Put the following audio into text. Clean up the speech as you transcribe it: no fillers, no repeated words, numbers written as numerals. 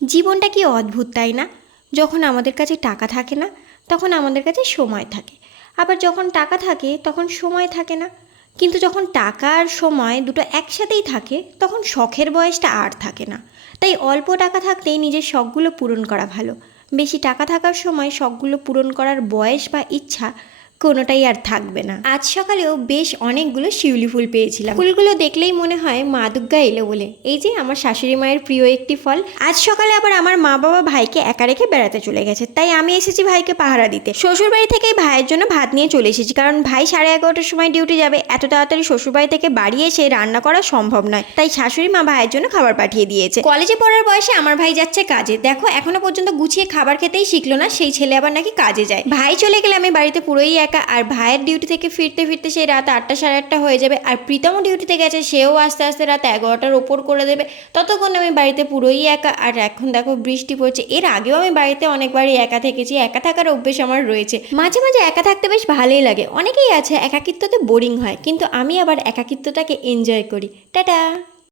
জীবনটা কি অদ্ভুত তাই না? যখন আমাদের কাছে টাকা থাকে না তখন আমাদের কাছে সময় থাকে, আবার যখন টাকা থাকে তখন সময় থাকে না। কিন্তু যখন টাকা আর সময় দুটো একসাথেই থাকে তখন শখের বয়সটা আর থাকে না। তাই অল্প টাকা থাকতেই নিজের শখগুলো পূরণ করা ভালো। বেশি টাকা থাকার সময় শখগুলো পূরণ করার বয়স বা ইচ্ছা কোনোটাই আর থাকবে না। আজ সকালেও বেশ অনেকগুলো শিউলি ফুল পেয়েছিলাম। ফুলগুলো দেখলেই মনে হয় মা দুর্গা এলো বলে। এই যে আমার শাশুড়ি মায়ের প্রিয় একটি ফল। আজ সকালে আবার আমার মা বাবা ভাইকে একা রেখে বেড়াতে চলে গেছে, তাই আমি এসেছি ভাইকে পাহারা দিতে। শ্বশুরবাড়ি থেকেই ভাইয়ের জন্য ভাত নিয়ে চলে এসেছি, কারণ ভাই 11:30টার সময় ডিউটি যাবে। এত তাড়াতাড়ি শ্বশুরবাড়ি থেকে বাড়ি এসে রান্না করা সম্ভব নয়, তাই শাশুড়ি মা ভাইয়ের জন্য খাবার পাঠিয়ে দিয়েছে। কলেজে পড়ার বয়সে আমার ভাই যাচ্ছে কাজে। দেখো এখনো পর্যন্ত গুছিয়ে খাবার খেতেই শিখলো না, সেই ছেলে আবার নাকি কাজে যায়। ভাই চলে গেলে আমি বাড়িতে পুরোই একা, আর ভাইয়ের ডিউটি থেকে ফিরতে ফিরতে সেই রাত 8টা 8:30 হয়ে যাবে। আর প্রীতমও ডিউটিতে গেছে, সেও আস্তে আস্তে রাত 11টার ওপর করে দেবে। ততক্ষণ আমি বাড়িতে পুরোই একা। আর এখন দেখো বৃষ্টি পড়ছে। এর আগেও আমি বাড়িতে অনেকবারই একা থেকেছি, একা থাকার অভ্যেস আমার রয়েছে। মাঝে মাঝে একা থাকতে বেশ ভালোই লাগে। অনেকেই আছে একাকিত্বতে বোরিং হয়, কিন্তু আমি আবার একাকিত্বটাকে এনজয় করি। টাটা।